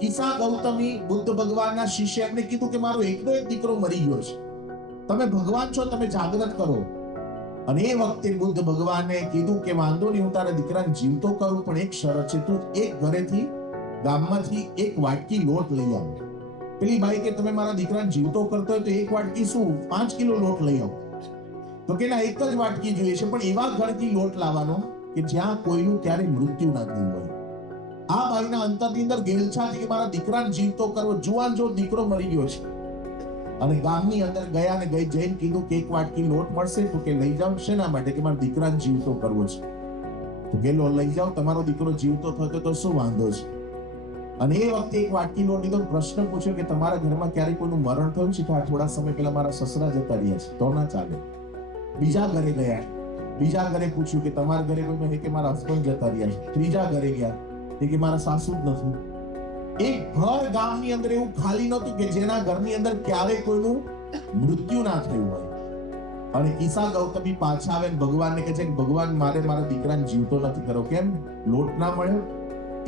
કિસા ગૌતમી બુદ્ધ ભગવાનના શિષ્ય એમને કીધું કે મારો એકનો એક દીકરો મરી ગયો છે, તમે ભગવાન છો, તમે જાગૃત કરો. અને એ વખતે બુદ્ધ ભગવાને કીધું કે વાંધો નહીં, હું તારા દીકરાને જીવતો કરું, પણ એક શરત છે, તું એક ઘરેથી ગામમાંથી એક વાટકી લોટ લઈ આવ. પેલી બાઈ કે તમે મારા દીકરાને જીવતો કરતો હોય તો એક વાટકી શું 5 કિલો લોટ લઈ આવ. તો કે ના, એક જ વાટકી જોઈએ છે, પણ એવા ઘરથી લોટ લાવવાનો કે જ્યાં કોઈનું ક્યારે મૃત્યુ ના થયું હોય. આ બાઈના અંતરની અંદર ગેલછા હતી કે મારા દીકરાને જીવતો કરવો. જુવાન જો દીકરો મરી ગયો છે અને ગામની અંદર ગયા ને જઈને કીધું કે એક વાટકી લોટ મળશે, તો કે લઈ જાવ. શેના માટે? કે મારા દીકરાને જીવતો કરવો છે. તો કે લો લઈ જાવ, તમારો દીકરો જીવતો થતો તો શું વાંધો છે. અને એ વખતે એક વાટકી લોટ લીધો, પ્રશ્ન પૂછ્યો કે તમારા ઘરમાં ક્યારે કોઈનું મરણ થયું છે? કે થોડા સમય પહેલા મારા સસરા જતા રહ્યા છે. તો ના ચાલે. બીજા ઘરે ગયા, બીજા ઘરે પૂછ્યું કે તમારા ઘરે કોઈ નહીં? કે મારા હસબન્ડ જતા રહ્યા છે. ત્રીજા ઘરે ગયા કે મારા સાસુ જ નથી. એક ઘર ગામની અંદર એવું ખાલી નહોતું કે જેના ઘરની અંદર ક્યારે કોઈનું મૃત્યુ ના થયું હોય. અને કિસા ગૌતમી પાછા આવે ભગવાનને કહે છે કે ભગવાન, મારે મારા દીકરાને જીવતો નથી કરો. કેમ? લોટ ના મળ્યો.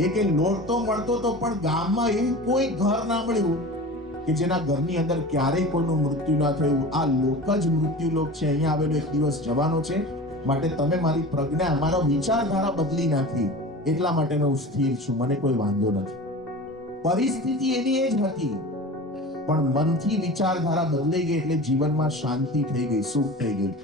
એ કે લોટ તો મળતો તો, પણ ગામમાં એવું કોઈ ઘર ના મળ્યું કે જેના ઘરની અંદર ક્યારેય કોઈનું મૃત્યુ ના થયું. આ લોક જ મૃત્યુ લોક છે. અહીંયા આવેલો એક દિવસ જવાનો છે, માટે તમે મારી પ્રજ્ઞા, મારો વિચારધારા બદલી નાખી, એટલા માટે હું સ્થિર છું, મને કોઈ વાંધો નથી. પરિસ્થિતિ એની એ જ હતી, પણ મનથી વિચારધારા બદલાઈ ગઈ એટલે જીવનમાં શાંતિ થઈ ગઈ, સુખ થઈ ગયું.